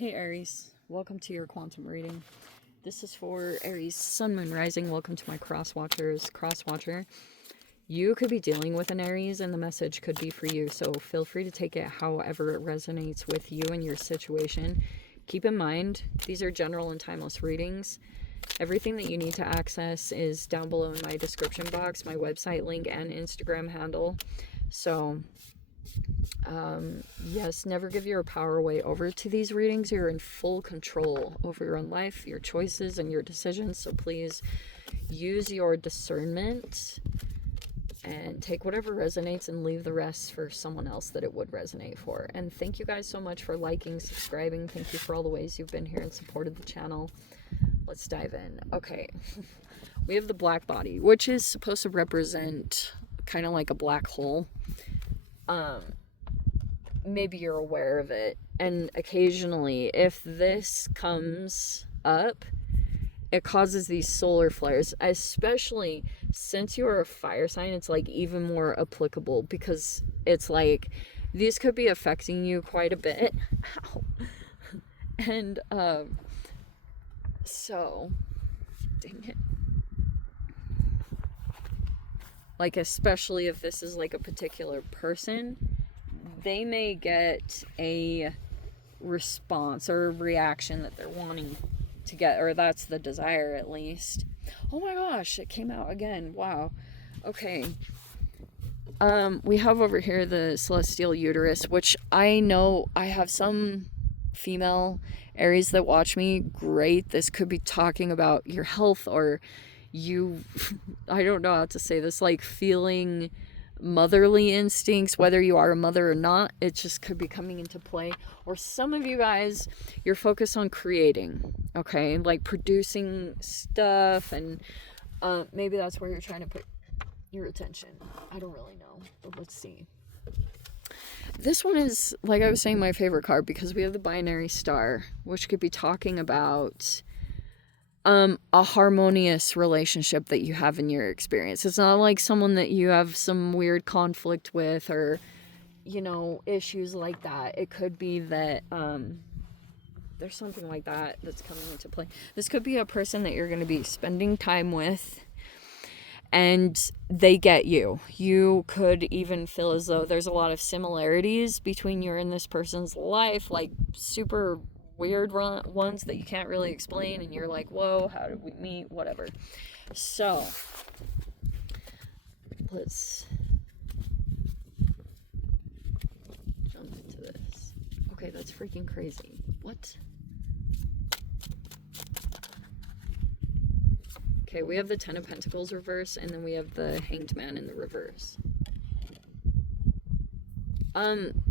Hey Aries, welcome to your quantum reading. This is for Aries Sun, Moon, Rising. Welcome to my cross-watcher. You could be dealing with an Aries and the message could be for you, so feel free to take it however it resonates with you and your situation. Keep in mind, these are general and timeless readings. Everything that you need to access is down below in my description box, my website link and Instagram handle. So yes, never give your power away over to these readings. You're in full control over your own life, your choices, and your decisions. So please use your discernment and take whatever resonates and leave the rest for someone else that it would resonate for. And thank you guys so much for liking, subscribing. Thank you for all the ways you've been here and supported the channel. Let's dive in. Okay, we have the black body, which is supposed to represent kind of like a black hole. Maybe you're aware of it, and occasionally if this comes up, it causes these solar flares, especially since you're a fire sign. It's like even more applicable because it's like these could be affecting you quite a bit. Ow. And so dang it, like especially if this is like a particular person, they may get a response or a reaction that they're wanting to get, or that's the desire at least. Oh my gosh, it came out again. Wow. Okay. We have over here the celestial uterus, which I know I have some female Aries that watch me. Great. This could be talking about your health or you, I don't know how to say this, like feeling motherly instincts, whether you are a mother or not. It just could be coming into play. Or some of you guys, you're focused on creating, okay, like producing stuff, and maybe that's where you're trying to put your attention. I don't really know, but let's see. This one is, like I was saying, my favorite card because we have the binary star, which could be talking about a harmonious relationship that you have in your experience. It's not like someone that you have some weird conflict with or, you know, issues like that. It could be that there's something like that that's coming into play. This could be a person that you're going to be spending time with and they get you. You could even feel as though there's a lot of similarities between you and this person's life, like super weird ones that you can't really explain, and you're like, whoa, how did we meet, whatever. So let's jump into this. Okay, that's freaking crazy. What? Okay, we have the Ten of Pentacles reverse, and then we have the Hanged Man in the reverse.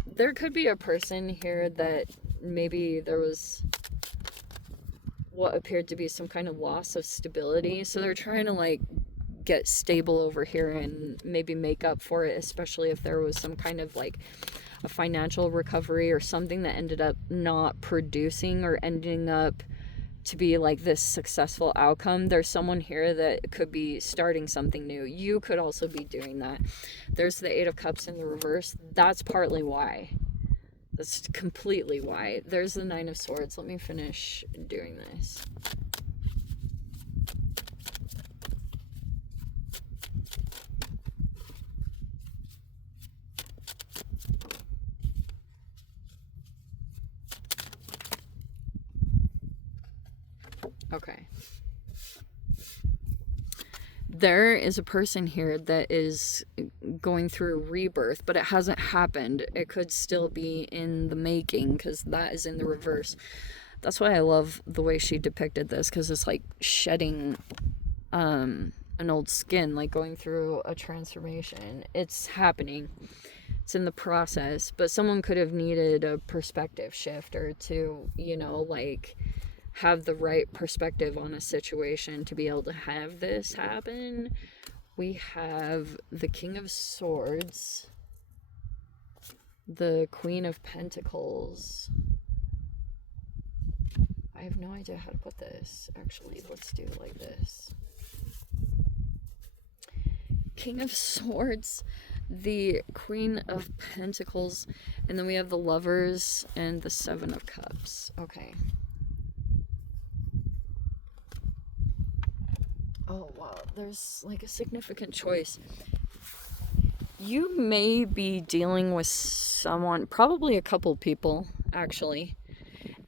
There could be a person here that maybe there was what appeared to be some kind of loss of stability, so they're trying to like get stable over here and maybe make up for it, especially if there was some kind of like a financial recovery or something that ended up not producing or ending up to be like this successful outcome. There's someone here that could be starting something new. You could also be doing that. There's the Eight of Cups in the reverse. That's partly why. That's completely why. There's the Nine of Swords. Let me finish doing this. Okay. There is a person here that is going through a rebirth, but it hasn't happened. It could still be in the making because that is in the reverse. That's why I love the way she depicted this, because it's like shedding an old skin, like going through a transformation. It's happening. It's in the process, but someone could have needed a perspective shift or to, you know, like have the right perspective on a situation to be able to have this happen. We have the King of Swords, the Queen of Pentacles. I have no idea how to put this. Actually, let's do it like this. King of Swords, the Queen of Pentacles, And then we have the Lovers and the Seven of Cups. Okay. Oh, wow. There's like a significant choice. You may be dealing with someone, probably a couple people, actually.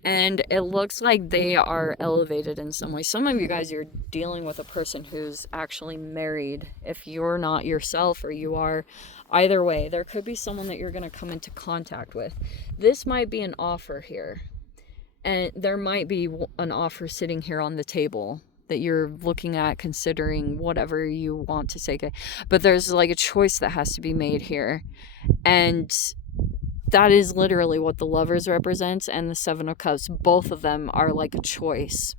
And it looks like they are elevated in some way. Some of you guys, you're dealing with a person who's actually married. If you're not yourself or you are, either way, there could be someone that you're going to come into contact with. This might be an offer here. And there might be an offer sitting here on the table that you're looking at, considering whatever you want to take it. But there's like a choice that has to be made here. And that is literally what the Lovers represents and the Seven of Cups. Both of them are like a choice.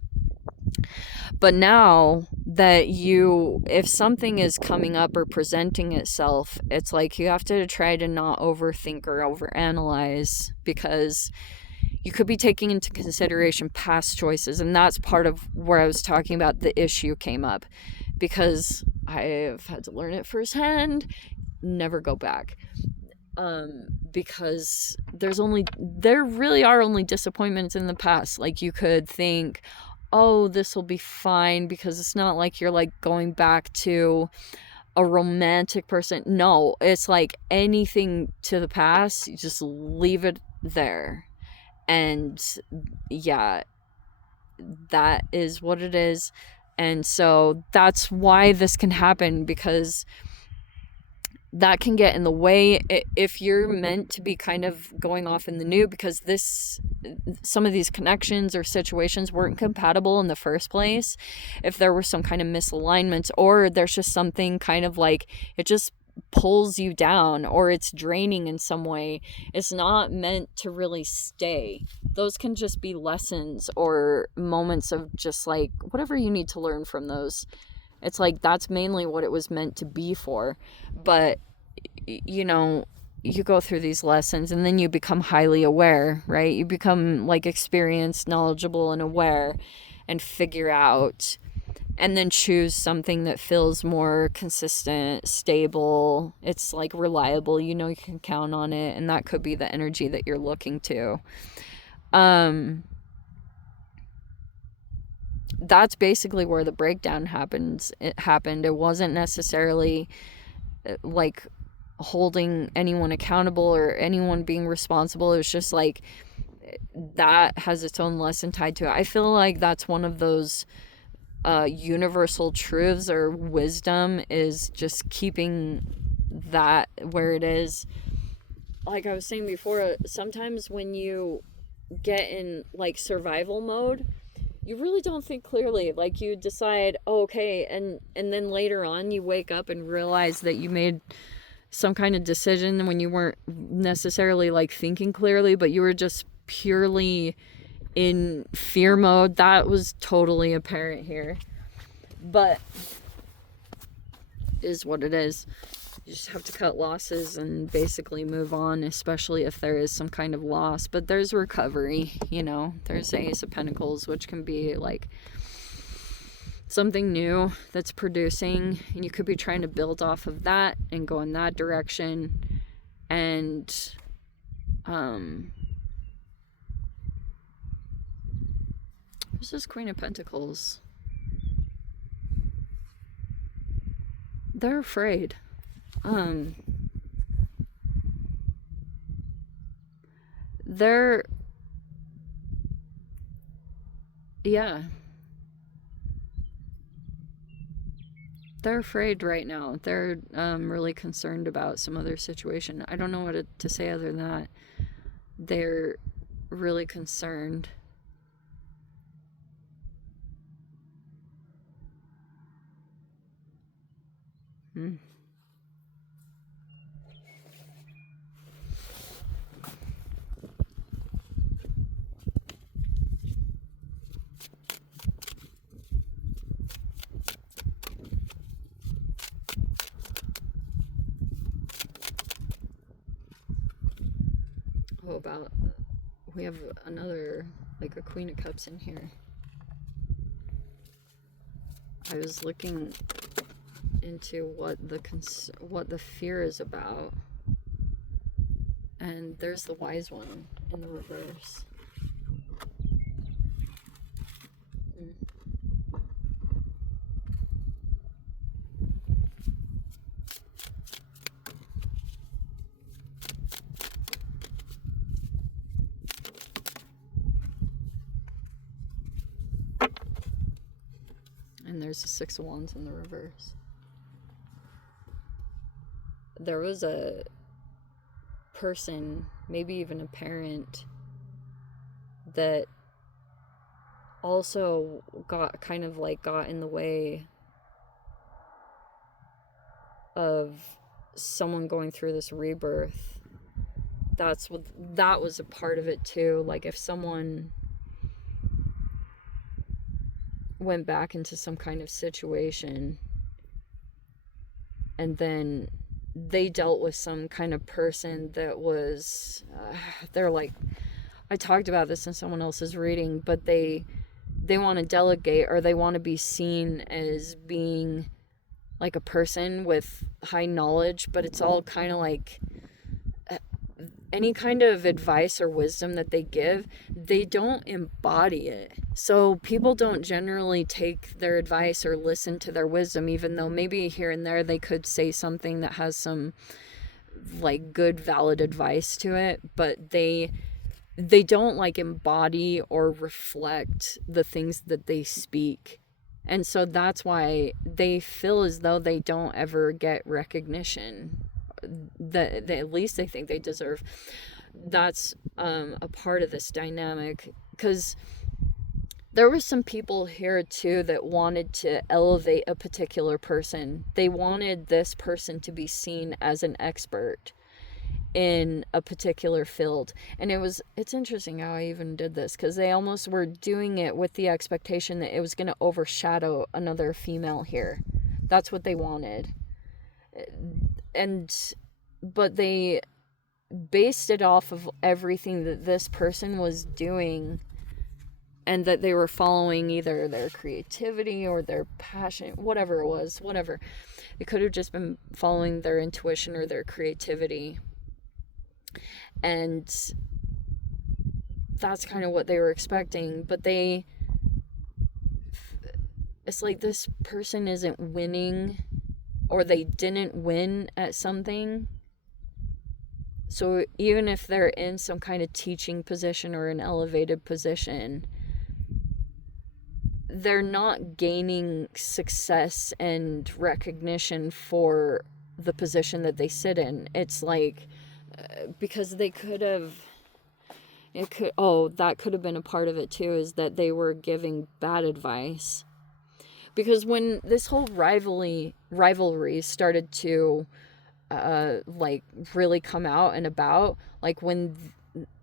But now that if something is coming up or presenting itself, it's like you have to try to not overthink or overanalyze, because you could be taking into consideration past choices. And that's part of where I was talking about the issue came up, because I've had to learn it firsthand. Never go back. Because there really are only disappointments in the past. Like, you could think, oh, this will be fine, because it's not like you're like going back to a romantic person. No, it's like anything to the past, you just leave it there. And yeah, that is what it is. And so that's why this can happen, because that can get in the way if you're meant to be kind of going off in the new, because some of these connections or situations weren't compatible in the first place. If there were some kind of misalignments, or there's just something kind of like it just pulls you down, or it's draining in some way, it's not meant to really stay. Those can just be lessons or moments of just like whatever you need to learn from those. It's like that's mainly what it was meant to be for. But, you know, you go through these lessons and then you become highly aware, right? You become like experienced, knowledgeable, and aware, and figure out, and then choose something that feels more consistent, stable. It's like reliable, you know, you can count on it. And that could be the energy that you're looking to. That's basically where the breakdown happened. It wasn't necessarily like holding anyone accountable or anyone being responsible. It was just like that has its own lesson tied to it. I feel like that's one of those universal truths or wisdom, is just keeping that where it is. Like I was saying before, sometimes when you get in like survival mode, you really don't think clearly. Like you decide, oh, okay, and then later on you wake up and realize that you made some kind of decision when you weren't necessarily like thinking clearly, but you were just purely in fear mode. That was totally apparent here. But it is what it is. You just have to cut losses and basically move on, especially if there is some kind of loss. But there's recovery, you know. There's Ace of Pentacles, which can be like something new that's producing, and you could be trying to build off of that and go in that direction. And who's this Queen of Pentacles? They're afraid. They're afraid right now. They're really concerned about some other situation. I don't know what to say other than that. They're really concerned. We have another, like a Queen of Cups in here. I was looking into what the fear is about, And there's the wise one in the reverse. And there's the Six of Wands in the reverse. There was a person, maybe even a parent, that also got in the way of someone going through this rebirth. That was a part of it too. Like, if someone went back into some kind of situation and then they dealt with some kind of person that was they're like, I talked about this in someone else's reading, but they want to delegate, or they want to be seen as being like a person with high knowledge, but it's all kind of like any kind of advice or wisdom that they give, they don't embody it. So people don't generally take their advice or listen to their wisdom, even though maybe here and there they could say something that has some like good, valid advice to it, but they don't like embody or reflect the things that they speak. And so that's why they feel as though they don't ever get recognition that at least they think they deserve. That's a part of this dynamic, because there were some people here too that wanted to elevate a particular person. They wanted this person to be seen as an expert in a particular field. And it's interesting how I even did this, because they almost were doing it with the expectation that it was going to overshadow another female here. That's what they wanted. But they based it off of everything that this person was doing, and that they were following either their creativity or their passion, whatever it was, whatever. It could have just been following their intuition or their creativity. And that's kind of what they were expecting. But it's like this person isn't winning, or they didn't win at something. So even if they're in some kind of teaching position or an elevated position, they're not gaining success and recognition for the position that they sit in. It's like, because they could have, that could have been a part of it too, is that they were giving bad advice. Because when this whole rivalry started to like really come out and about, like when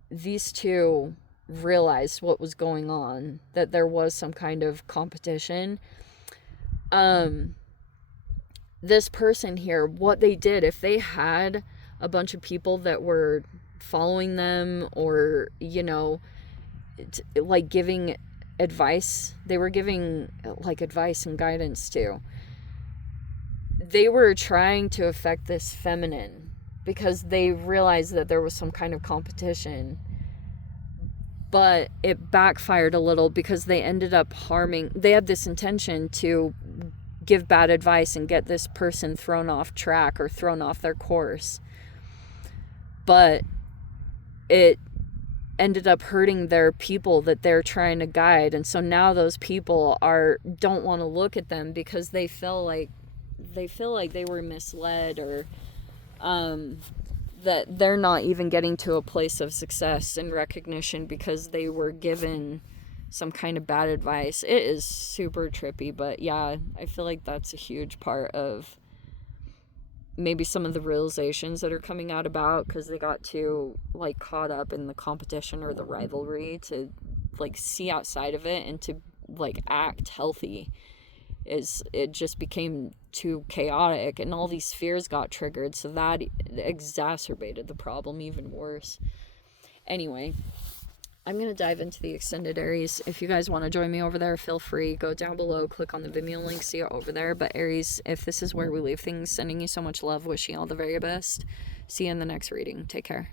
these two realized what was going on, that there was some kind of competition, this person here, what they did, if they had a bunch of people that were following them, or like giving advice, they were giving like advice and guidance to, they were trying to affect this feminine, because they realized that there was some kind of competition. But it backfired a little, because they ended up harming, they had this intention to give bad advice and get this person thrown off track or thrown off their course. But it ended up hurting their people that they're trying to guide. And so now those people don't want to look at them, because they feel like they were misled, or that they're not even getting to a place of success and recognition because they were given some kind of bad advice. It is super trippy, but yeah, I feel like that's a huge part of maybe some of the realizations that are coming out about, because they got too like caught up in the competition or the rivalry to like see outside of it and to like act healthy. It just became too chaotic, and all these fears got triggered, so that exacerbated the problem even worse. Anyway, I'm going to dive into the extended Aries. If you guys want to join me over there, feel free. Go down below, click on the Vimeo link, see it over there. But Aries, if this is where we leave things, sending you so much love, wishing you all the very best. See you in the next reading. Take care.